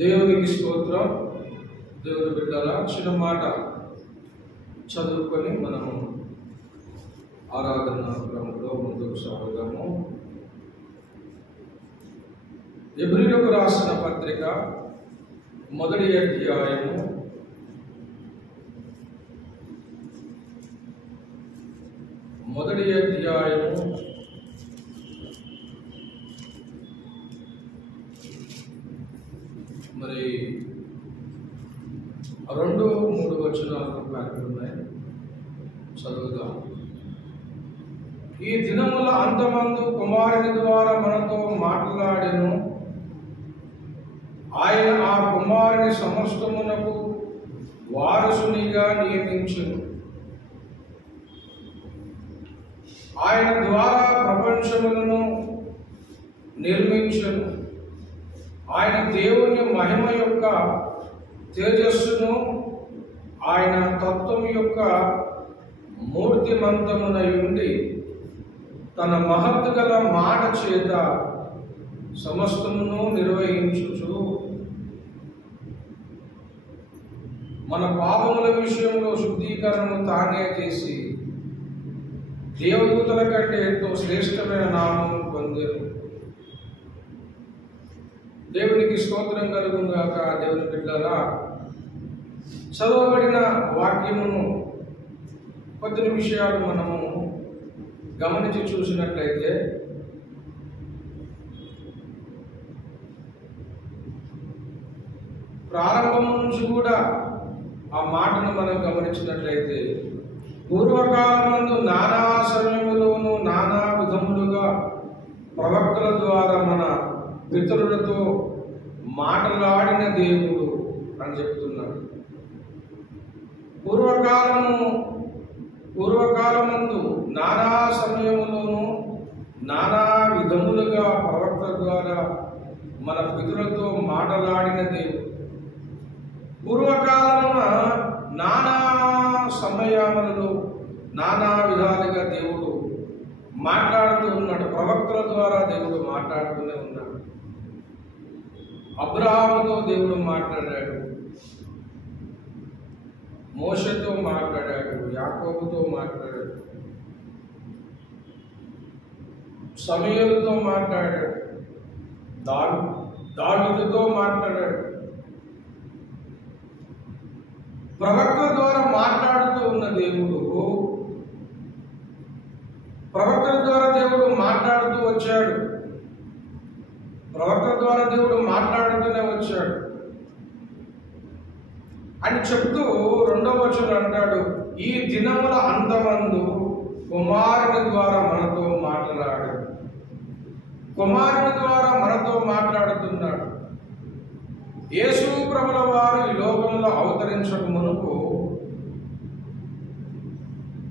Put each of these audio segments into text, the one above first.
దేవునికి స్తోత్రం. దేవుని బిడ్డల చిన్న మాట చదువుకొని మనము ఆరాధన క్రమంలో ముందుకు సాగుదాము. హెబ్రీయులకు రాసిన పత్రిక మొదటి అధ్యాయము 2-3 వచనాలు ఉన్నాయి. చదువుదాం. ఈ దినముల అంతమందు కుమారుని ద్వారా మనతో మాట్లాడెను. ఆయన ఆ కుమారుని సమస్తమునకు వారసునిగా నియమించును. ఆయన ద్వారా ప్రపంచములను నిర్మించును. ఆయన దేవుని మహిమ యొక్క తేజస్సును ఆయన తత్వం యొక్క మూర్తిమంతమునై ఉండి తన మహత్తు గల మాట చేత సమస్తమును నిర్వహించుచు మన పాపముల విషయంలో శుద్ధీకరణను తానే చేసి దేవదూతల కంటే ఎంతో శ్రేష్టమైన నామం పొందారు. దేవునికి స్తోత్రం కలుగుగాక. దేవుని బిడ్డలారా, చదవబడిన వాక్యమును కొద్ది నిమిషాలు మనము గమనించి చూసినట్లయితే ప్రారంభం నుంచి కూడా ఆ మాటను మనం గమనించినట్లయితే పూర్వకాలమందు నానా సమయములోను నానా విధములుగా ప్రవక్తల ద్వారా మన పితరులతో మాట్లాడిన దేవుడు అని చెప్తున్నాడు. పూర్వకాలమందు నానా సమయములోను నానా విధములుగా ప్రవక్తల ద్వారా మన పితరులతో మాట్లాడిన దేవుడు. పూర్వకాలమున నానా సమయములలో నానా విధాలుగా దేవుడు మాట్లాడుతూ ఉన్నాడు. ప్రవక్తల ద్వారా దేవుడు మాట్లాడుతూనే ఉన్నాడు. అబ్రహాముతో దేవుడు మాట్లాడాడు, మోషేతో మాట్లాడాడు, యాకోబుతో మాట్లాడాడు, సమూయేలుతో మాట్లాడాడు, దావీదుతో మాట్లాడాడు. ప్రవక్త ద్వారా మాట్లాడుతూ ఉన్న దేవుడు, ప్రవక్తల ద్వారా దేవుడు మాట్లాడుతూ వచ్చాడు. ప్రవక్త ద్వారా దేవుడు మాట్లాడుతూనే వచ్చాడు అని చెప్తూ 2వ వచనం అంటాడు, ఈ దినముల అంతమందు కుమారుని ద్వారా మనతో మాట్లాడాడు. కుమారుని ద్వారా మనతో మాట్లాడుతున్నాడు. యేసు ప్రభుల వారు ఈ లోకంలో అవతరించక మునుపు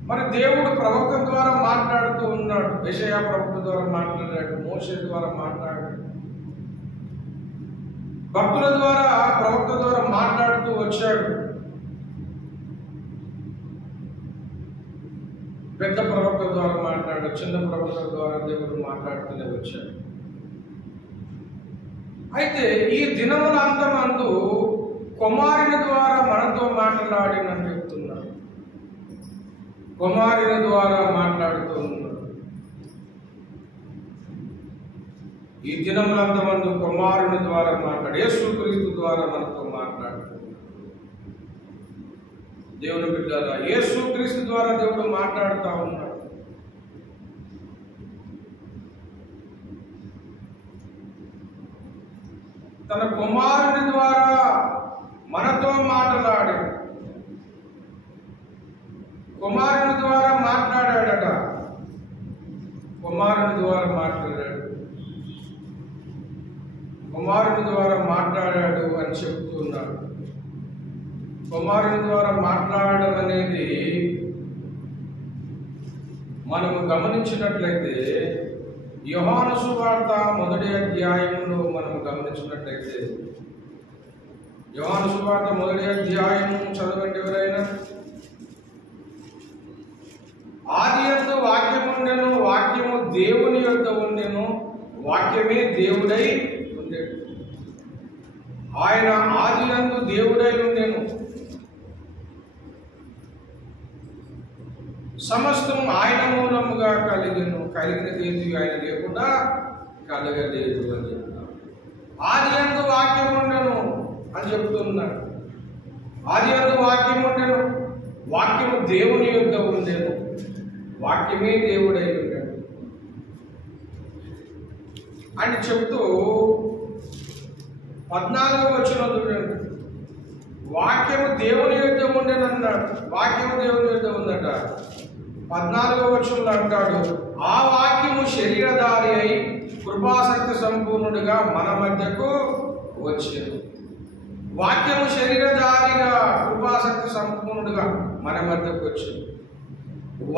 మరి దేవుడు ప్రవక్త ద్వారా మాట్లాడుతూ ఉన్నాడు. యెషయా ప్రవక్త ద్వారా మాట్లాడాడు, మోషే ద్వారా మాట్లాడాడు, భక్తుల ద్వారా ప్రవక్త ద్వారా మాట్లాడుతూ వచ్చాడు. పెద్ద ప్రవక్త ద్వారా మాట్లాడాడు, చిన్న ప్రవక్త ద్వారా దేవుడు మాట్లాడుతూనే వచ్చాడు. అయితే ఈ దినముల అంతమందు కుమారుని ద్వారా మనతో మాట్లాడినని చెప్తున్నాడు. కుమారుని ద్వారా మాట్లాడుతూ ఉన్నాడు. ఈ దినములంతమందు కుమారుని ద్వారా మాట్లాడు, యేసుక్రీస్తు ద్వారా మనతో మాట్లాడుతున్నాడు. దేవుని బిడ్డలారా, యేసుక్రీస్తు ద్వారా దేవుడు మాట్లాడుతూ ఉన్నాడు. తన కుమారుని ద్వారా మనతో మాట్లాడాడు. కుమారుని ద్వారా మాట్లాడాడట. కుమారుని ద్వారా మాట్లాడాడు, కుమారుని ద్వారా మాట్లాడాడు అని చెప్తున్నాడు. కుమారుని ద్వారా మాట్లాడడం అనేది మనము గమనించినట్లయితే యోహాను సువార్త 1వ అధ్యాయంలో మనము గమనించినట్లయితే, యోహాను సువార్త 1వ అధ్యాయం చదవండి ఎవరైనా. ఆదియందు వాక్యము ఉండెను, వాక్యము దేవుని యొద్ద ఉండెను, వాక్యమే దేవుడై ఉండెను. ఆయన ఆదియందు దేవుడై ఉండెను. సమస్తం ఆయన మూలముగా కలిగినది ఆయన లేకుండా కలగలేదు అని చెప్తాను. ఆదియందు వాక్యం ఉండెను అని చెప్తున్నాడు. ఆదియందు వాక్యం ఉండెను, వాక్యము దేవుని యొద్ద ఉండెను, వాక్యమే దేవుడై ఉండెను అని చెప్తూ 14వ వచనం చూడండి. వాక్యము దేవుని యొద్ద ఉండెనన్నాడు. వాక్యము దేవుని యొద్ద ఉందట. 14వ వచనంలో అంటాడు, ఆ వాక్యము శరీరధారి అయి కృపాసక్తి సంపూర్ణుడిగా మన మధ్యకు వచ్చేది. వాక్యము శరీరధారిగా కృపాసక్తి సంపూర్ణుడిగా మన మధ్యకు వచ్చింది.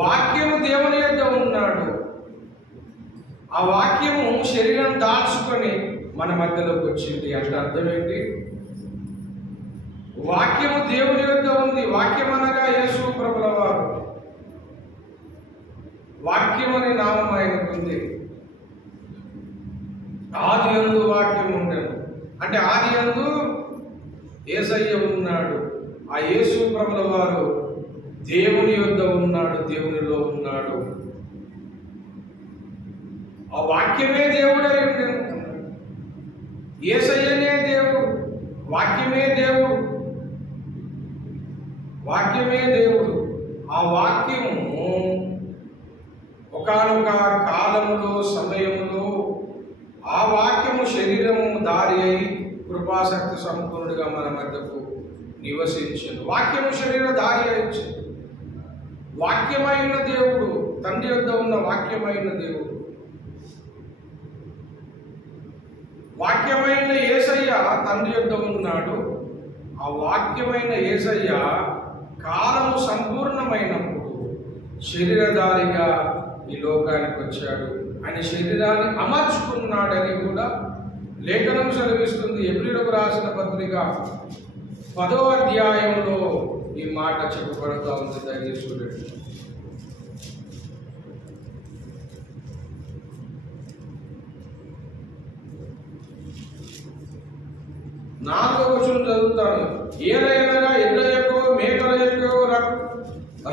వాక్యము దేవుని యొద్ద ఉన్నాడు. ఆ వాక్యము శరీరం దాల్చుకొని మన మధ్యలోకి వచ్చింది అంటే అర్థం ఏంటి? వాక్యము దేవుని యొద్ద ఉంది. వాక్యం అనగా యేసు ప్రభుల వారు. వాక్యం అనే నామం ఆయనకు ఉంది. ఆదియందు వాక్యం ఉండెను అంటే ఆదియందు యేసయ్య ఉన్నాడు. ఆ యేసు ప్రభుల వారు దేవుని యొద్ద ఉన్నాడు, దేవునిలో ఉన్నాడు. ఆ వాక్యమే దేవుడై ఉండెను. యేసయ్యనే దేవుడు, వాక్యమే దేవుడు, వాక్యమే దేవుడు. ఆ వాక్యము ఒకానొక కాలములో సమయంలో ఆ వాక్యము శరీరము దారి అయి కృపాశక్తి సంపూర్ణుడిగా మన మధ్యకు నివసించింది. వాక్యము శరీర దారి అయింది. వాక్యమైన దేవుడు, తండ్రి యొద్ద ఉన్న వాక్యమైన దేవుడు, వాక్యమైన యేసయ్య తండ్రి యొద్ద ఉన్నాడు. ఆ వాక్యమైన యేసయ్య కాలము సంపూర్ణమైనప్పుడు శరీరధారిగా ఈ లోకానికి వచ్చాడు. ఆయన శరీరాన్ని అమర్చుకున్నాడని కూడా లేఖనం సెలవిస్తుంది. ఎబ్రీయులకు రాసిన పత్రిక 10వ అధ్యాయంలో ఈ మాట చెప్పబడుతూ ఉంది. దయచేసి చూడండి. 4వ వచనం చదువుతాను. ఏలైనగా ఎడ్లయకో మేకలయకో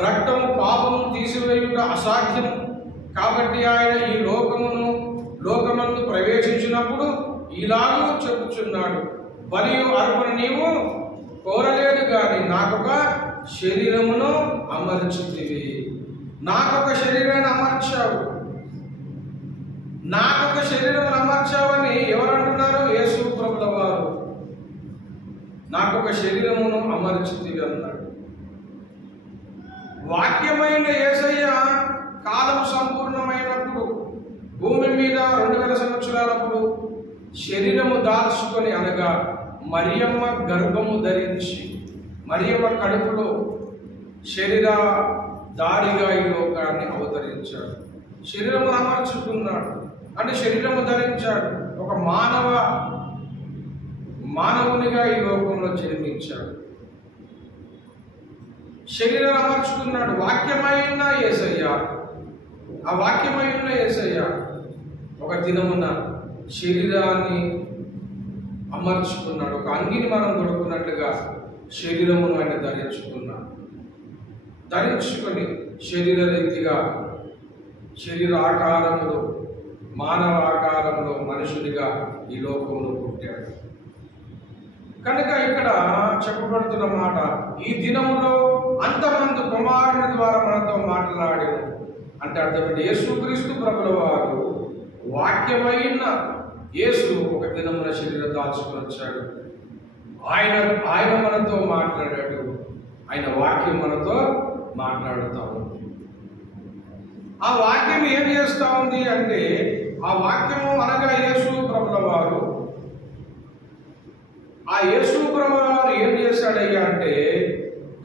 రక్తము పాపము తీసివేయుట అసాధ్యం. కాబట్టి ఆయన ఈ లోకమందు ప్రవేశించినప్పుడు ఇలాగూ చెప్పుచున్నాడు, బలియు అర్పణ నీవు కోరలేదు గాని నాకొక శరీరమును అమర్చితివి. నాకొక శరీరాన్ని అమర్చావు, నాకొక శరీరమును అమర్చావని ఎవరు అంటున్నారు? యేసు ప్రభుల వారు. నాకొక శరీరమును అమర్చితివి అన్నాడు. వాక్యమైన యేసయ్య కాలం సంపూర్ణమైనప్పుడు భూమి మీద 2000 సంవత్సరాలప్పుడు శరీరము దాల్చుకొని అనగా మరియమ్మ గర్భము ధరించి మరియమ్మ కడుపులో శరీర దారిగా ఈ లోకాన్ని అవతరించాడు. శరీరము అమర్చుకున్నాడు అంటే శరీరము ధరించాడు. ఒక మానవునిగా ఈ లోకంలో జన్మించాడు. శరీరం అమర్చుకున్నాడు. వాక్యమైన యేసయ్య, ఆ వాక్యమైన యేసయ్య ఒక దినమున శరీరాన్ని అమర్చుకున్నాడు. ఒక అంగిని మనం దొరుకున్నట్లుగా శరీరమును ఆయన ధరించుకొని శరీర రీతిగా శరీర ఆకారంలో మానవ ఆకారంలో మనుషుడిగా ఈ లోకంలో పుట్టాడు. కనుక ఇక్కడ చెప్పబడుతున్న మాట, ఈ దినములో అంతమంది కుమారుని ద్వారా మనతో మాట్లాడారు అంటే అర్థమంటే యేసుక్రీస్తు ప్రభుల వారు వాక్యమైన యేసు ఒక దినమున శరీరం దాల్చుకొని వచ్చాడు. ఆయన మనతో మాట్లాడాడు. ఆయన వాక్యం మనతో మాట్లాడుతూ ఉంది. ఆ వాక్యం ఏం చేస్తూ ఉంది అంటే ఆ వాక్యము అనగా యేసు ప్రభుల వారు. ఆ యేసు ప్రభుల వారు ఏం చేశాడయ్యా అంటే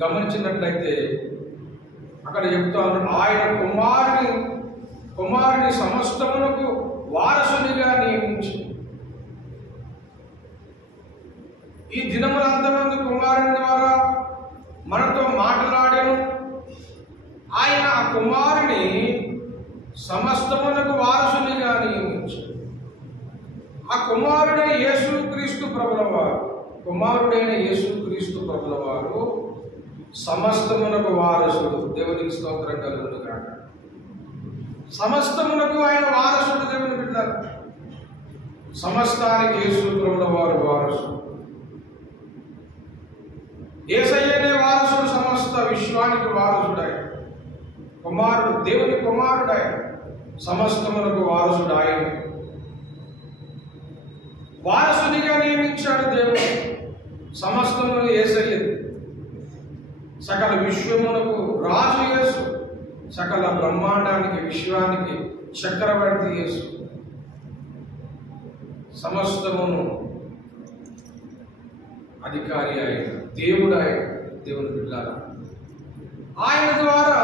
గమనించినట్లయితే అక్కడ చెప్తా ఉన్నాడు, ఆయన కుమారుని సమస్తమునకు వారసునిగా నియమించి ఈ దినముల అంతమంది కుమారుని ద్వారా మనతో మాట్లాడాను. ఆయన ఆ కుమారుని సమస్తమునకు వారసునిగా నియమించాడు. ఆ కుమారుడే యేసుక్రీస్తు ప్రభుల వారు. కుమారుడైన యేసుక్రీస్తు ప్రభుల వారు సమస్తమునకు వారసుడు. దేవునికి స్తోత్రం కలుగును గాక. సమస్తమునకు ఆయన వారసుడు. దేవుని బిడ్డలారా, సమస్తానికి యేసు ప్రభుల వారు వారసుడు. యేసయ్యనే వారసుడు, సమస్త విశ్వానికి వారసుడు ఆయన. కుమారుడు, దేవుని కుమారుడు ఆయన. సమస్తమునకు వారసుడు ఆయన. వారసునిగా నియమించాడు దేవుడు. సమస్తమును యేసయ్యది. సకల విశ్వమునకు రాజు యేసు. సకల బ్రహ్మాండానికి, విశ్వానికి చక్రవర్తి యేసు. సమస్తమును అధికారి ఆయన, దేవుడు ఆయన. దేవుని బిడ్డలారా, ఆయన ద్వారా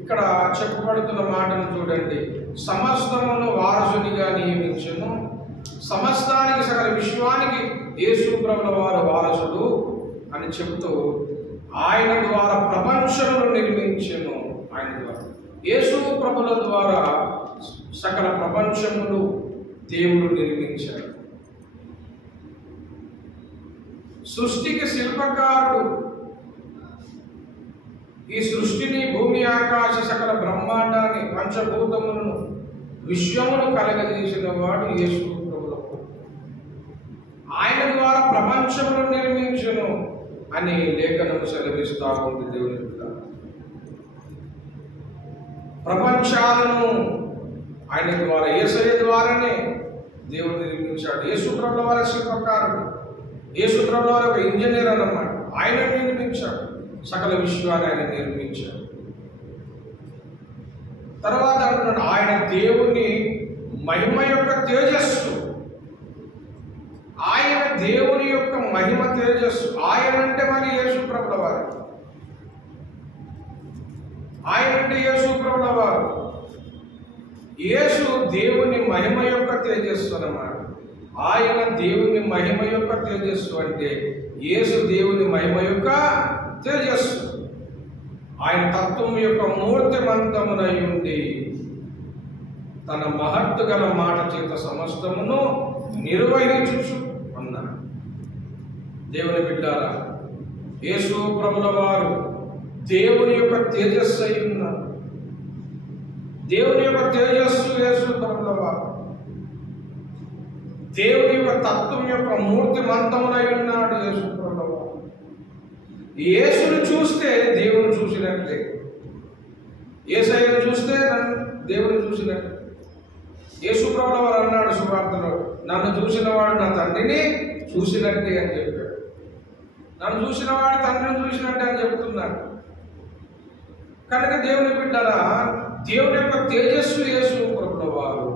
ఇక్కడ చెప్పబడుతున్న మాటను చూడండి. సమస్తమును వారసునిగా నియమించును. సమస్తానికి, సకల విశ్వానికి యేసు ప్రభుల వారు వారసుడు అని చెబుతూ ఆయన ద్వారా ప్రపంచమును నిర్మించెను. ఆయన ద్వారా, యేసు ప్రభుల ద్వారా సకల ప్రపంచములు దేవుడు నిర్మించాడు. సృష్టికి శిల్పకారుడు. ఈ సృష్టిని, భూమి ఆకాశ సకల బ్రహ్మాండాన్ని, పంచభూతములను, విశ్వమును కలగజేసిన వాడు యేసు ప్రభుల. ఆయన ద్వారా ప్రపంచమును నిర్మించును అని లేఖనము సెలవిస్తా ఉంది. దేవుని బిడ్డ, ప్రపంచాలను ఆయన ద్వారా, యేసయ్య ద్వారానే దేవుడు నిర్మించాడు. యేసు ప్రభుల వారి శిల్పకారుడు. యేసు ప్రభుల వారి ఒక ఇంజనీర్ అన్నమాట. ఆయన నిర్మించాడు. సకల విశ్వాన్ని ఆయన నిర్మించాడు. తర్వాత అంటున్నాడు, ఆయన దేవుని మహిమ యొక్క తేజస్సు. ఆయన దేవుని యొక్క మహిమ తేజస్సు. ఆయన అంటే మరి యేసు ప్రభుల వారు. ఆయన అంటే యేసు ప్రభుల వారు. యేసు దేవుని మహిమ యొక్క తేజస్సు అన్నమాట. ఆయన దేవుని మహిమ యొక్క తేజస్సు అంటే యేసు దేవుని మహిమ యొక్క తేజస్సు. ఆయన తత్వం యొక్క మూర్తిమంతమునై ఉండి తన మహత్తు గల మాట చేత సమస్తమును నిర్వహించుచు అన్నాడు. దేవుని బిడ్డారా, యేసు ప్రభుల వారు దేవుని యొక్క తేజస్సు అయి ఉన్నారు. దేవుని యొక్క తేజస్సు యేసు ప్రభుల వారు. దేవుని యొక్క తత్వం యొక్క మూర్తిమంతమునై ఉన్నాడు యేసు ప్రభుల వారు. యేసును చూస్తే దేవుని చూసినట్లే. యేసయ్యను చూస్తే దేవుని చూసినట్లే. యేసు ప్రభుల వారు అన్నాడు సువార్తలో, నన్ను చూసిన వాడు నా తండ్రిని చూసినట్టే అని చెప్పాడు. నన్ను చూసిన వాడు తండ్రిని చూసినట్టే అని చెప్తున్నాడు. కనుక దేవుని బిడ్డరా, దేవుని యొక్క తేజస్సు యేసు ప్రభుల వారు.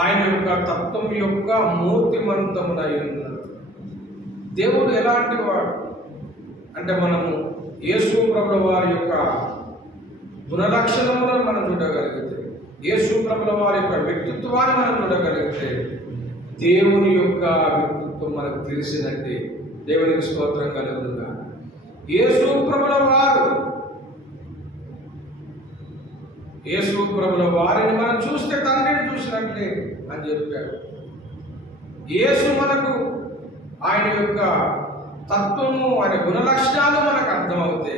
ఆయన యొక్క తత్వం యొక్క మూర్తిమంతమునై ఉన్నాడు. దేవుడు ఎలాంటి వాడు అంటే మనము యేసు ప్రభుల వారి యొక్క గుణలక్షణములను మనం చూడగలిగితే, యేసు ప్రభుల వారి యొక్క వ్యక్తిత్వాన్ని మనం చూడగలిగితే, దేవుని యొక్క వ్యక్తిత్వం మనకు తెలిసినట్టే. దేవునికి స్తోత్రం కలుగునుగా. యేసు ప్రభుల వారు, యేసు ప్రభుల వారిని మనం చూస్తే తండ్రిని చూసినట్లే అని చెప్పాడు. యేసు మనకు ఆయన యొక్క తత్వము, ఆయన గుణలక్షణాలు మనకు అర్థమవుతే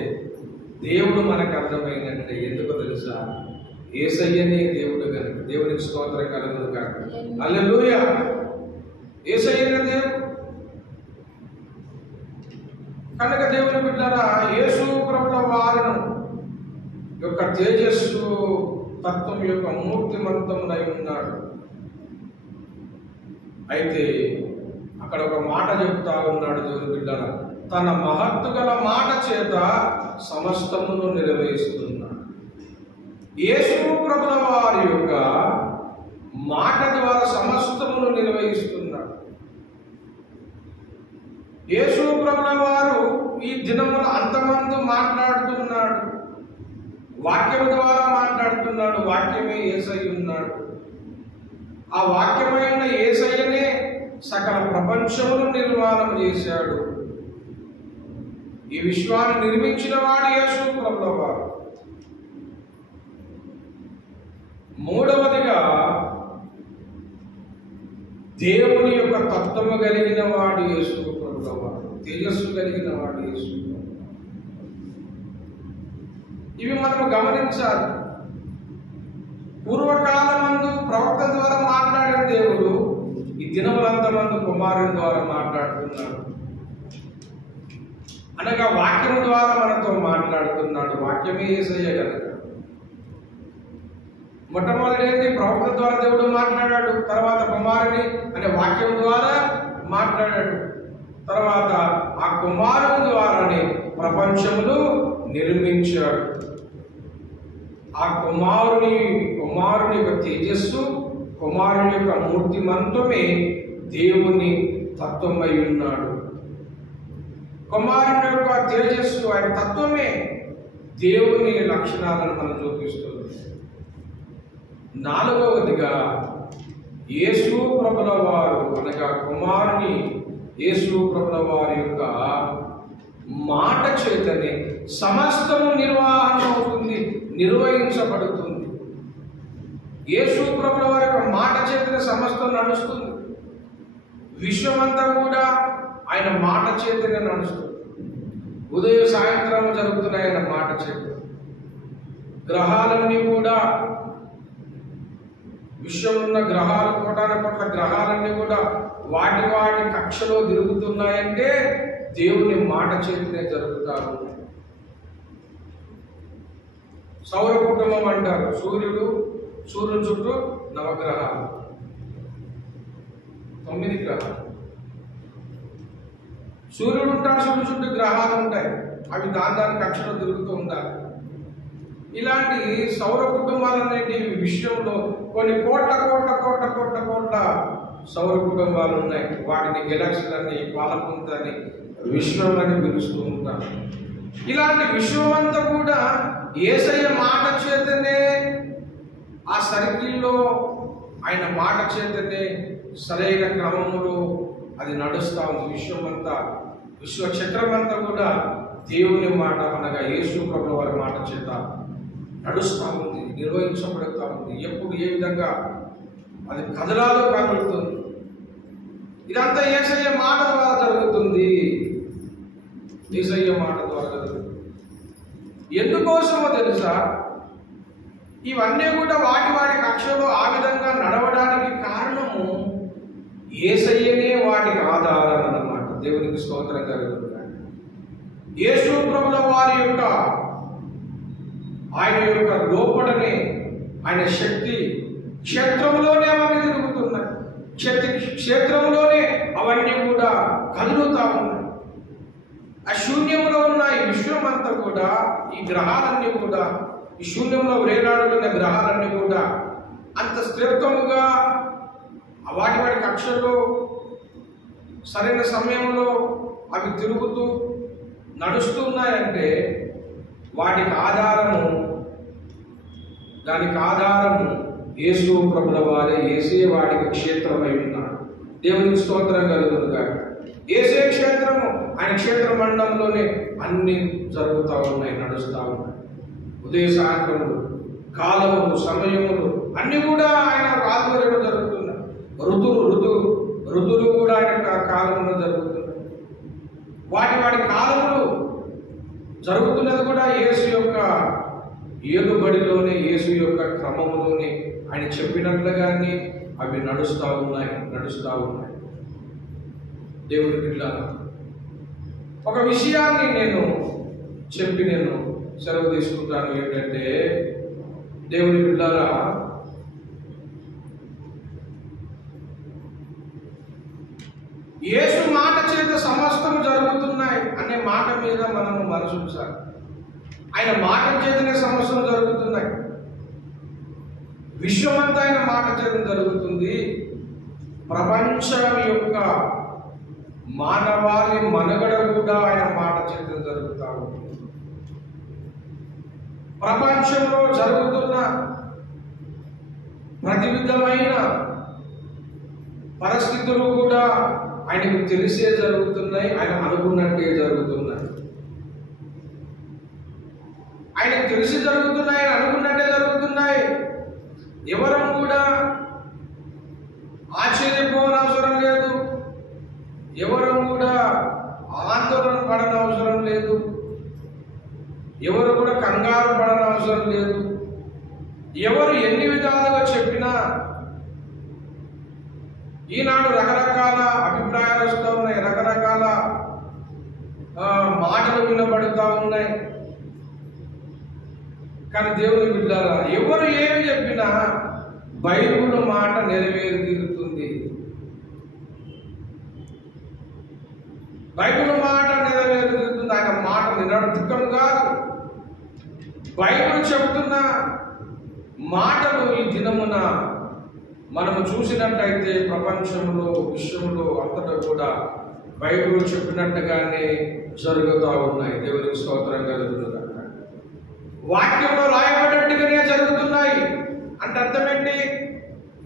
దేవుడు మనకు అర్థమైనట్లే. ఎందుకో తెలుసా? యేసయ్యనే దేవుడు కనుక. దేవునికి స్తోత్రం కలుగును కాక. హల్లెలూయా. యేసయ్యనే దేవుడు కనుక దేవుని బిడ్డలారా, యేసు ప్రభుల వారిను యొక్క తేజస్సు తత్వం యొక్క మూర్తిమంతమునై ఉన్నాడు. అయితే అక్కడ ఒక మాట చెప్తా ఉన్నాడు దేవుని బిడ్డలారా, తన మహత్తు గల మాట చేత సమస్తమును నిర్వహిస్తున్నాడు. యేసు ప్రభుల వారి యొక్క మాట ద్వారా సమస్తమును నిర్వహిస్తున్నాడు. యేసు ప్రభుల వారు ఈ దినమున అంతమంది మాట్లాడుతున్నాడు. వాక్యం ద్వారా మాట్లాడుతున్నాడు. వాక్యమే యేసయ్య ఉన్నాడు. ఆ వాక్యమైన యేసయ్యనే సకల ప్రపంచమును నిర్మాణం చేశాడు. ఈ విశ్వాన్ని నిర్మించిన వాడు యేసు ప్రభుల వారు. మూడవదిగా దేవుని యొక్క తత్వము కలిగిన వాడు యేసు ప్రభువారు, తేజస్సు కలిగిన వాడు యేసు. ఇవి మనం గమనించాలి. పూర్వకాలమందు ప్రవక్త ద్వారా మాట్లాడిన దేవుడు ఈ దినములంతమందు కుమారుని ద్వారా మాట్లాడుతున్నాడు. అనగా వాక్యం ద్వారా మనతో మాట్లాడుతున్నాడు. వాక్యమే యేసయ్య కనుక మొట్టమొదటి ప్రవక్త ద్వారా దేవుడు మాట్లాడాడు, తర్వాత కుమారుని అనే వాక్యం ద్వారా మాట్లాడాడు, తర్వాత ఆ కుమారుని ద్వారానే ప్రపంచమును నిర్మించాడు. ఆ కుమారుని యొక్క తేజస్సు, కుమారుని యొక్క మూర్తిమంతమే దేవుని తత్వమై ఉన్నాడు. కుమారుని యొక్క తేజస్సు, ఆయన తత్వమే దేవుని లక్షణాలను మనం చూపిస్తుంది. నాలుగవదిగా యేసు ప్రభుల వారు అనగా కుమారుని యేసు ప్రభుల వారి యొక్క మాట చేతనే సమస్తము నిర్వహణ అవుతుంది, నిర్వహించబడుతుంది. యేసు ప్రభుల వారి యొక్క మాట చేతనే సమస్తం నడుస్తుంది. విశ్వమంతా కూడా ఆయన మాట చేతనే నడుస్తుంది. ఉదయం సాయంత్రం జరుగుతున్నాయి ఆయన మాట చేత. గ్రహాలన్నీ కూడా, విశ్వంలో ఉన్న గ్రహాలు, కోటాన కోట్ల గ్రహాలన్నీ కూడా వాటి కక్షలో తిరుగుతున్నాయంటే దేవుని మాట చేతనే జరుగుతారు. సౌర కుటుంబం అంటారు. సూర్యుని చుట్టూ నవగ్రహాలు, 9 గ్రహాలు. సూర్యుడు ఉంటాడు, సూర్యుడు చుట్టూ గ్రహాలు ఉంటాయి, అవి దాని కక్షలో తిరుగుతూ ఉండాలి. ఇలాంటి సౌర కుటుంబాలు అనేవి విశ్వంలో కొన్ని కోట్ల సౌర కుటుంబాలు ఉన్నాయి. వాటిని గెలాక్సీలని, పాలపుంతని, విశ్వం అని పిలుస్తూ ఉంటారు. ఇలాంటి విశ్వమంతా కూడా యేసయ్య మాట చేతనే, ఆ సర్కిల్లో ఆయన మాట చేతనే సరైన క్రమములో అది నడుస్తూ ఉంది. విశ్వమంతా, విశ్వచక్రమంతా కూడా దేవుని మాట అనగా యేసు ప్రభుల వారి మాట చేత నడుస్తూ ఉంది, నిర్వహించబడుతూ ఉంది. ఎప్పుడు ఏ విధంగా అది కదలాలో కదులుతుంది. ఇదంతా యేసయ్య మాట ద్వారా జరుగుతుంది. యేసయ్య మాట ద్వారా జరుగుతుంది. ఎందుకోసమో తెలుసా? ఇవన్నీ కూడా వాటి కక్షలో ఆ విధంగా నడవడానికి కారణము యేసయ్యనే వాటికి ఆధారం అన్నమాట. దేవునికి స్తోత్రం కలుగుతుంది. యేసు ప్రభుల వారి యొక్క ఆయన యొక్క లోపడనే ఆయన శక్తి క్షేత్రంలోనే అవన్నీ తిరుగుతున్నాయి. క్షేత్రంలోనే అవన్నీ కూడా కదులుతా ఉన్నాయి. ఆ శూన్యంలో ఉన్న ఈ విశ్వం అంతా కూడా, ఈ గ్రహాలన్నీ కూడా, ఈ శూన్యంలో వేలాడుతున్న గ్రహాలన్నీ కూడా అంత స్థిరత్వముగా వాటి కక్షలో సరైన సమయంలో అవి తిరుగుతూ నడుస్తున్నాయంటే దానికి ఆధారము యేసు ప్రభుల వారే. యేసే వాటికి క్షేత్రమై ఉన్నాడు. దేవునికి స్తోత్రం కలుగునుగాక. యేసే క్షేత్రము, ఆయన క్షేత్ర మండలంలోనే అన్ని జరుగుతూ ఉన్నాయి, నడుస్తూ ఉన్నాయి. ఉదయ సాయంత్రములు, కాలములు, సమయములు అన్ని కూడా ఆయన ఆధ్వర్యంలో జరుగుతున్నాయి. ఋతువులు కూడా ఆయన కాలంలో జరుగుతున్నాయి. వాటి కాలములు జరుగుతున్నది కూడా యేసు యొక్క ఏలుబడిలోనే, యేసు యొక్క క్రమములోనే ఆయన చెప్పినట్లుగానే అవి నడుస్తూ ఉన్నాయి. దేవుడి బిడ్డలారా, ఒక విషయాన్ని నేను సెలవు తీసుకుంటాను. ఏంటంటే, దేవుడి బిడ్డలారా, యేసు మాట చేత సమస్తం జరుగుతున్నాయి అనే మాట మీద మనము మనసు ఉంచాలి. ఆయన మాట చేతనే సమస్తం జరుగుతున్నాయి. విశ్వమంతా ఆయన మాట చేత జరుగుతుంది. ప్రపంచం యొక్క మానవాళి మనుగడ కూడా ఆయన మాట చేత జరుగుతూ ఉంటుంది. ప్రపంచంలో జరుగుతున్న ప్రతి విధమైన పరిస్థితులు కూడా ఆయనకు తెలిసే జరుగుతున్నాయి, ఆయన అనుకున్నట్టే జరుగుతున్నాయి. ఆయనకు తెలిసి జరుగుతున్నాయి, అనుకున్నట్టే జరుగుతున్నాయి. ఎవరం కూడా ఆశ్చర్యపోనవసరం లేదు, ఎవరు కూడా ఆందోళన పడనవసరం లేదు, ఎవరు కూడా కంగారు పడనవసరం లేదు. ఎవరు ఎన్ని విధాలుగా చెప్పినా ఈనాడు రకరకాల అభిప్రాయాలు వస్తూ ఉన్నాయి, రకరకాల మాటలు వినబడుతూ ఉన్నాయి. కానీ దేవుని బిడ్డలారా, ఎవరు ఏమి చెప్పినా బైబిల్ మాట నెరవేరి తీరుతుంది. బైబిల్ మాట నెరవేరి తీరుతుంది. ఆయన మాట నిరర్థకం కాదు. బైబిల్ చెబుతున్న మాటలు ఈ దినమున మనము చూసినట్లయితే ప్రపంచంలో, విశ్వంలో అంతటా కూడా బైబిల్ చెప్పినట్టుగానే జరుగుతూ ఉన్నాయి. దేవునికి స్తోత్రం కలుగుతుంది. వాక్యంలో రాయబడినట్టుగానే జరుగుతున్నాయి అంటే అర్థం ఏంటి?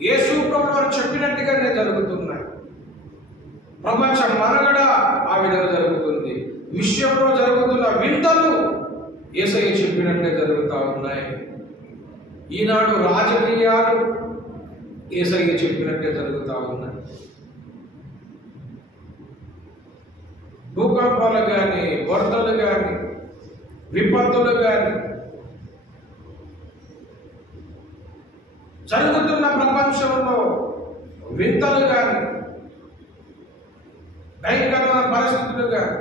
యేసు ప్రభువు వారు చెప్పినట్టుగానే జరుగుతున్నాయి. ప్రపంచ మనుగడ ఆ విధంగా జరుగుతుంది. విశ్వంలో జరుగుతున్న వింతలు యేసయ్య చెప్పినట్లే జరుగుతూ ఉన్నాయి. ఈనాడు రాజకీయాలు యేసయ్య చెప్పినట్లే జరుగుతూ ఉన్నాయి. భూకంపాలు కానీ, వరదలు కానీ, విపత్తులు కానీ జరుగుతున్న ప్రపంచంలో వింతలు కానీ, భయంకరమైన పరిస్థితులు కానీ,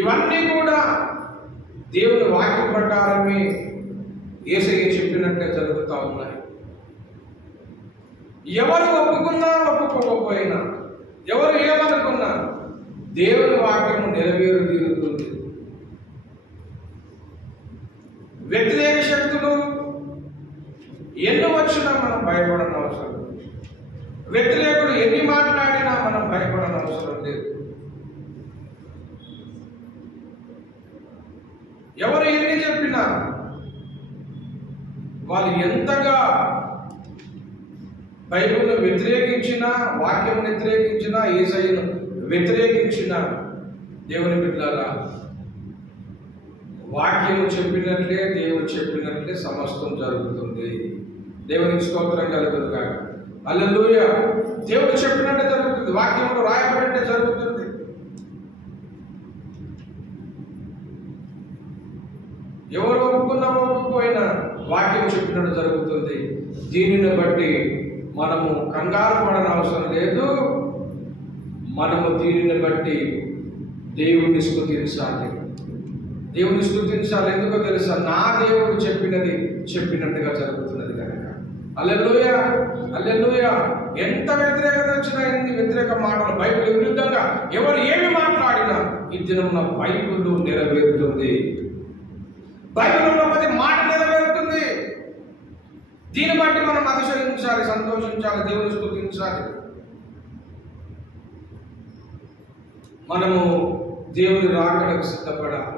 ఇవన్నీ కూడా దేవుని వాక్య ప్రకారమే యేసయ్య చెప్పినట్టే జరుగుతూ ఉన్నాయి. ఎవరు ఒప్పుకున్నా ఒప్పుకోకపోయినా, ఎవరు ఏమనుకున్నా దేవుని వాక్యము నెరవేరు తీరుతుంది. వ్యతిరేక శక్తులు ఎన్ని వచ్చినా మనం భయపడని అవసరం లేదు. వ్యతిరేకులు ఎన్ని మాట్లాడినా మనం భయపడని అవసరం లేదు. ఎవరు ఎన్ని చెప్పినా, వాళ్ళు ఎంతగా బైబిల్ను వ్యతిరేకించినా, వాక్యం వ్యతిరేకించినా, యేసయ్యను వ్యతిరేకించినా, దేవుని బిడ్డలారా, వాక్యము చెప్పినట్లే, దేవుడు చెప్పినట్లే సమస్తం జరుగుతుంది. దేవునికి స్తోత్రం కలుగునుగాక. హల్లెలూయా. దేవుడు చెప్పినట్టే జరుగుతుంది. వాక్యంలో రాయబడినట్టే జరుగుతుంది. ఎవరు ఒప్పుకున్నా ఒప్పుకోయినా వాక్యం చెప్పినట్టు జరుగుతుంది. దీనిని బట్టి మనము కంగారు పడని అవసరం లేదు. మనము దీనిని బట్టి దేవుణ్ణి స్తుతించాలి. దేవుని స్తుతించాలి. ఎందుకో తెలుసా? నా దేవుడు చెప్పినట్టుగా జరుగుతున్నది కనుక. హల్లెలూయా, హల్లెలూయా. ఎంత వ్యతిరేకత వచ్చినా, ఎన్ని వ్యతిరేక మాటలు బైబిల్ విరుద్ధంగా ఎవరు ఏమి మాట్లాడినా ఈ దినమున బైబిల్ నెరవేరుతుంది. బైబిల్లో ప్రతి మాట నెరవేరుతుంది. దీన్ని బట్టి మనం అతిశయించాలి, సంతోషించాలి, దేవుని స్తుతించాలి. మనము దేవుని రాకడకు సిద్ధపడాలి.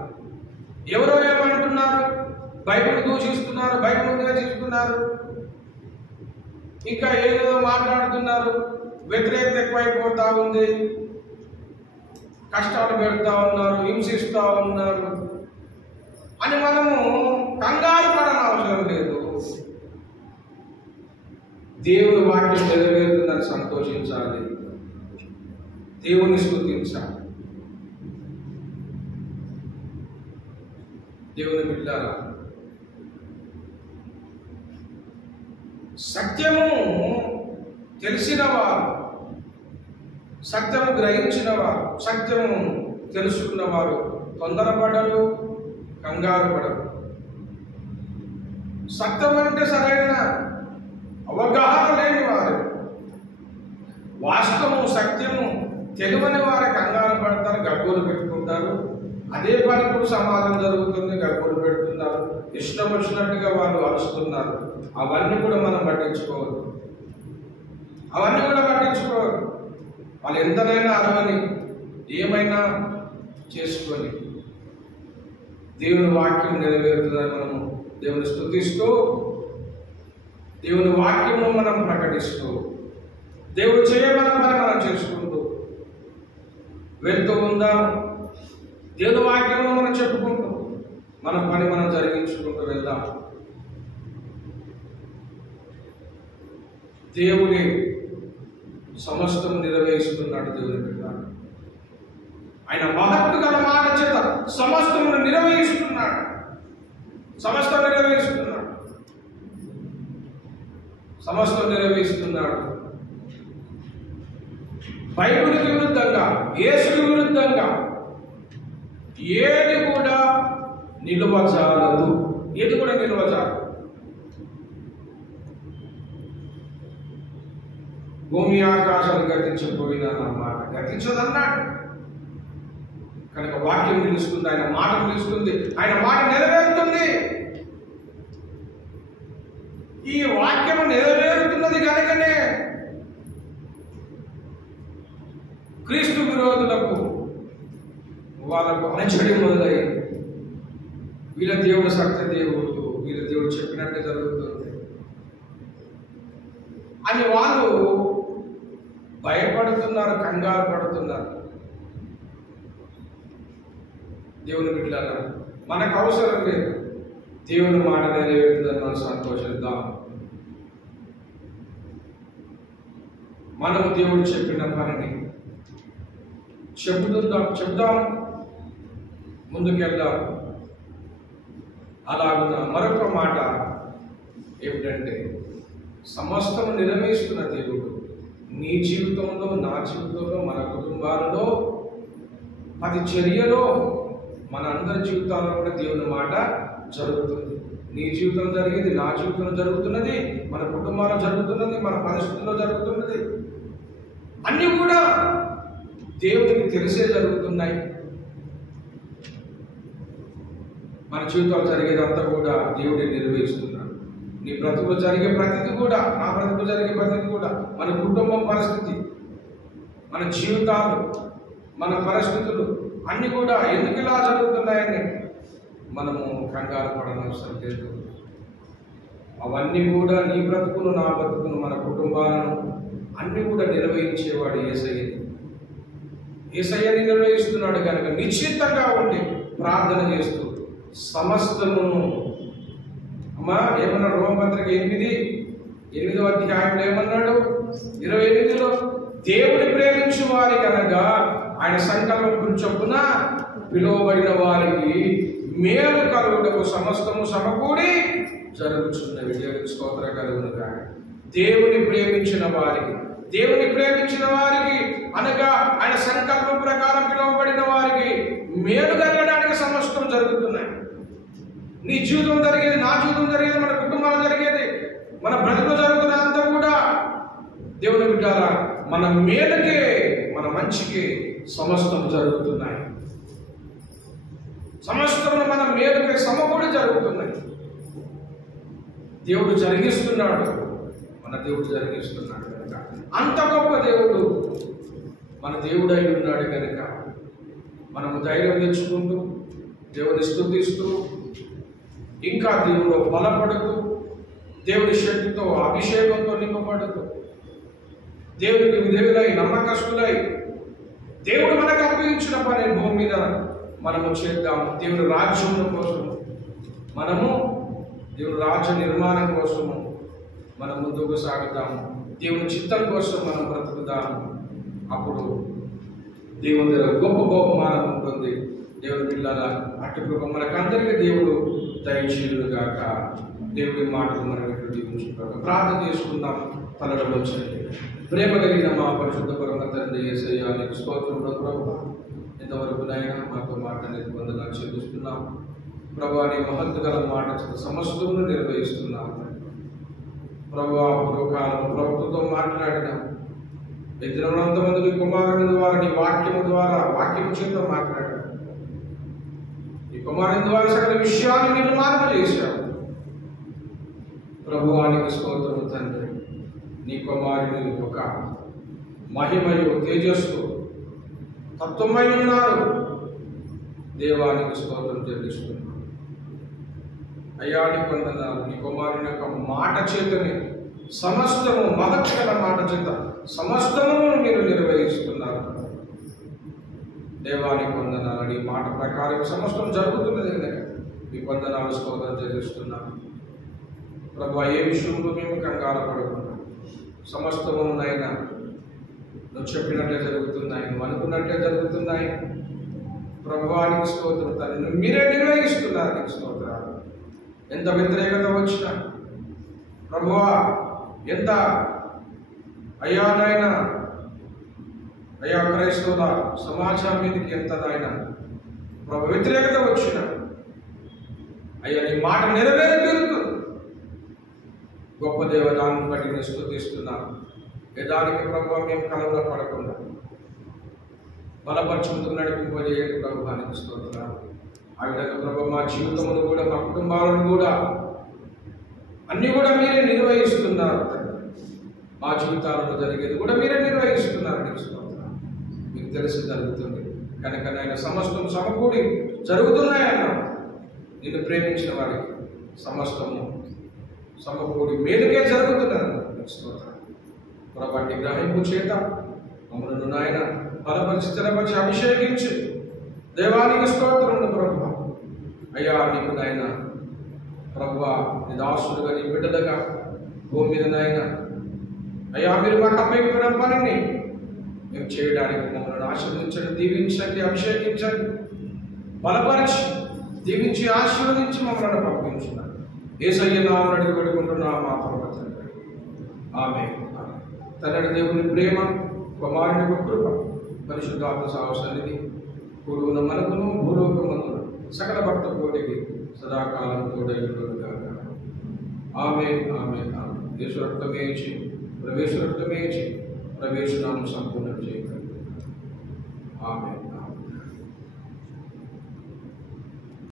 ఎవరో ఏమంటున్నారు? బైబిల్ దూషిస్తున్నారు, బైబిల్ ద్వేషిస్తున్నారు, ఇంకా ఏదో మాట్లాడుతున్నారు, వ్యతిరేకత ఎక్కువైపోతా ఉంది, కష్టాలు పెడతా ఉన్నారు, హింసిస్తూ ఉన్నారు అని మనము కంగారు పడని అవసరం లేదు. దేవుని వాక్యం నెరవేరుతుందని సంతోషించాలి, దేవుని స్తుతించాలి. దేవుని బిడ్డలారా, సత్యము తెలిసిన వారు, సత్యము గ్రహించిన వారు, సత్యము తెలుసుకున్న వారు తొందరపడరు, కంగారు పడరు. సత్యం అంటే సరైన అవగాహన లేని వారు, వాస్తవము సత్యము తెలియని వారు కంగారు పడతారు, గగ్గోలు పెట్టుకుంటారు. అదే పని కూడా సమాధానం జరుగుతుంది, గగ్గోలు పెడుతున్నారు, ఇష్టం వచ్చినట్టుగా వాళ్ళు అరుస్తున్నారు. అవన్నీ కూడా మనం పట్టించుకోవద్దు. అవన్నీ కూడా పట్టించుకోవద్దు. వాళ్ళు ఎంతనైనా అరవని, ఏమైనా చేసుకొని దేవుని వాక్యం నెరవేరుతుందని మనము దేవుని స్తుతిస్తూ, దేవుని వాక్యము మనం ప్రకటిస్తూ, దేవుడు చేయమని మనం చేసుకుంటూ వెళ్తూ ఉందాం. దేవుని వాక్యము మనం చెప్పుకుంటూ మన పని మనం జరిగించుకుంటూ వెళ్దాం. దేవుడే సమస్తం నెరవేరుస్తున్నాడు. దేవుని బిడ్డ ఆయన మహత్తు గల మాట చేత సమస్తమును నెరవేరుస్తున్నాడు. సమస్తం నెరవేరుస్తున్నాడు. సమస్తం నెరవేరుస్తున్నాడు. బైబిల్కి విరుద్ధంగా, యేసుకి విరుద్ధంగా ఏది కూడా నిలువజాలదు. ఏది కూడా నిలువజాలదు. భూమి ఆకాశాలు గతించకపోయినా నా మాట గతించదన్నాడు. కనుక వాక్యం నిలుస్తుంది, ఆయన మాట నిలుస్తుంది, ఆయన మాట నెరవేరుతుంది. ఈ వాక్యం నెరవేరుతున్నది కనుకనే క్రీస్తు విరోధులకు వాళ్ళకు అలచడి మొదలైంది. వీళ్ళ దేవుడు సత్య దేవుడు, వీళ్ళ దేవుడు చెప్పినట్టే జరుగుతుంది అని వాళ్ళు భయపడుతున్నారు, కంగారు పడుతున్నారు. దేవుని బిడ్డలారా, మనకు అవసరం లేదు. దేవుని మాట నెరవేరుతుందని మనం సంతోషిద్దాం. మనము దేవుడు చెప్పిన పనిని చెప్దాం, ముందుకెళ్దాం. అలాగున్న మరొక మాట ఏమిటంటే, సమస్తం నెరవేరుస్తున్న దేవుడు నీ జీవితంలో, నా జీవితంలో, మన కుటుంబాలలో, అది చర్యలో, మన అందరి జీవితాల్లో కూడా దేవుని మాట జరుగుతుంది. నీ జీవితం జరిగేది, నా జీవితంలో జరుగుతున్నది, మన కుటుంబాల్లో జరుగుతున్నది, మన పరిస్థితుల్లో జరుగుతున్నది. అన్నీ కూడా దేవునికి తెలిసే జరుగుతున్నాయి. మన జీవితాలు జరిగేదంతా కూడా దేవుడే నెరవేరుస్తున్నాడు. నీ బ్రతుకులో జరిగే ప్రతిదీ కూడా, నా బ్రతుకులో జరిగే ప్రతిదీ కూడా, మన కుటుంబం పరిస్థితి, మన జీవితాలు, మన పరిస్థితులు అన్నీ కూడా ఎందుకు ఇలా జరుగుతున్నాయని మనము కంగారు పడనవసరం లేదు. అవన్నీ కూడా నీ బ్రతుకును, నా బ్రతుకును, మన కుటుంబాలను అన్నీ కూడా నిర్వహించేవాడు యేసయ్య. యేసయ్యని నిర్వహిస్తున్నాడు కనుక నిశ్చితంగా ఉండి ప్రార్థన చేస్తూ సమస్తమును, అమ్మా ఏమన్నాడు? రోమపత్రిక 8వ అధ్యాయంలో ఏమన్నాడు? 28లో దేవుని ప్రేమించు వారి కనుక ఆయన సంకల్పం చొప్పున పిలువబడిన వారికి మేలు కలుగుటకు సమస్తము సమకూడి జరుగుతున్నవి. దేవుని స్తోత్రం కలుగును గాక. దేవుని ప్రేమించిన వారికి అనగా ఆయన సంకల్పం ప్రకారం పిలువబడిన వారికి మేలు కలగడానికి సమస్తం జరుగుతున్నాయి. నీ జీవితం జరిగేది, నా జీవితం జరిగేది, మన కుటుంబాలు జరిగేది, మన బ్రతుకులు జరుగుతున్నంతా కూడా దేవుని బిడ్డారా మన మేలుకే, మన మంచికి సమస్తం జరుగుతున్నాయి. సమస్తమును మన మేలుకే సమకూడి జరుగుతున్నాయి. దేవుడు జరిగిస్తున్నాడు, మన దేవుడు జరిగిస్తున్నాడు కనుక అంత గొప్ప దేవుడు మన దేవుడు అయి ఉన్నాడు కనుక మనము ధైర్యం తెచ్చుకుంటూ, దేవుని స్తుతిస్తూ, ఇంకా దేవుడు బలపడుతూ, దేవుని శక్తితో అభిషేకంతో నింపబడుతూ, దేవునికి విధేయులై నమ్మకస్తులై దేవుడు మనకు అప్పగించిన పని భూమి మీద మనము చేద్దాము. దేవుని రాజ్యం కోసము మనము, దేవుని రాజ్య నిర్మాణం కోసము మనం ముందుకు సాగుతాము. దేవుని చిత్తం కోసం మనం బ్రతుకుదాము. అప్పుడు దేవుని దగ్గర గొప్ప బహుమానం ఉంటుంది. దేవుని పిల్లల అటు కృప మనకందరికీ దేవుడు దయచేయును గాక. దేవుడి మాటలు మనం ఇక్కడ దీవించుగాక. ప్రార్థన చేసుకుందాం. తలడం వచ్చండి. ప్రేమ కలిగిన మా పరిశుద్ధ పరమ తండ్రి యేసయ్య, నీకు స్తోత్రములు ప్రభువా. ఇంతవరకు నాయన మాతో మాట్లాడేది వందనాలు చెల్లిస్తున్నాం ప్రభువా. నీ మహత్తు గల మాట సమస్తమును నిర్వహిస్తున్నాం ప్రభువా. పూర్వకాలం ప్రభుత్వంతో మాట్లాడిన ఇద్దరంతమంది నీ కుమారుని ద్వారా, నీ వాక్యము ద్వారా, వాక్యము చేత మాట్లాడాడు. నీ కుమారుని ద్వారా సకల విషయాన్ని నిర్మాణం చేశావు ప్రభువానికి స్తోత్రము తండ్రి. నీ కుమారుని ఒక మహిమయు తేజస్సు తత్వమై ఉన్నారు. దేవానికి స్తోత్రం చెల్లిస్తున్నాను అయ్యా. నీ వందనాలు. నీ కుమారుని యొక్క మాట చేతనే సమస్తము, మహత్తర మాట చేత సమస్తము మీరు నిర్వహిస్తున్నారు. దేవానికి వందనాలు. నీ మాట ప్రకారం సమస్తం జరుగుతున్నది కనుక మీ వందనాలు స్తోత్రం చెల్లిస్తున్నాను ప్రభువా. ఏ విషయంలో మేము కంగారు పడకుండా సమస్తము నాయన నువ్వు చెప్పినట్లే జరుగుతున్నాయి, నువ్వు అనుకున్నట్లే జరుగుతున్నాయి. ప్రభువానికి స్తోత్రం తండ్రి, మీరే నిర్వహిస్తున్నారు. నీకు స్తోత్రాలు. ఎంత వ్యతిరేకత వచ్చినా ప్రభువా, ఎంత అయ్యా నాయన అయ్యా క్రైస్తవుల సమాజం మీదకి ఎంత నాయన ప్రభు వ్యతిరేకత వచ్చిన అయ్యా నీ మాట నెరవేరి తీరుతుంది. గొప్ప దేవదాన్ని బట్టి నేను స్తుతిస్తున్నాను. యథానికి ప్రభు మేము కలవలో పడకుండా బలపరచుకుంటూ నడిపింపజేయండి ప్రభువానికి స్తోత్రాలు. ఆ విధంగా ప్రభు మా జీవితమును కూడా మా కుటుంబాలను కూడా అన్నీ కూడా మీరే నిర్వహిస్తున్నారు. మా జీవితాలలో జరిగేది కూడా మీరే నిర్వహిస్తున్నారు. నీకు స్తోత్రాలు. మీకు తెలిసి జరుగుతుంది కనుక నాయన సమస్తం సమకూడి జరుగుతున్నాయన్నా నిన్ను ప్రేమించిన వారికి సమస్తము సమకూడి మేలుకే జరుగుతున్నారు. నీకు స్తోత్రాలు. కాబట్టి గ్రహింపు చేత మమ్మల్ని నాయన బలపరిచి స్థిరపరిచి అభిషేకించి దేవానికి స్తోత్రములు ప్రభు. అయ్యా నీకు నాయన ప్రభువా నీ దాసుడుగా నీ బిడ్డలుగా భూమి మీద నాయన అయ్యా మీరు మాకు అప్పగిన పనిని మేము చేయడానికి మమ్మల్ని ఆశీర్వదించండి, దీవించండి, అభిషేకించండి, బలపరిచి దీవించి ఆశీర్వదించి మమ్మల్ని పంపించున్నాను. యేసయ్య నామమున అడిగి పెట్టుకుంటున్నాము మా పరమ తండ్రి. ఆమేన్. తండ్రి దేవుని ప్రేమ, కుమారుని యొక్క కృప, పరిశుద్ధాత్మ సహవాసానికి కూడి ఉన్న మనకును భూలోకమందున సకల భక్త కోటికి సదాకాలం తోడైగాక. ఆమేన్, ఆమేన్, ఆమేన్. యేసు రక్తమే ఇచ్చి ప్రవేశ రక్తమే ఇచ్చి ప్రవేశనామం సంపూర్ణం చేయగలరు. ఆమేన్.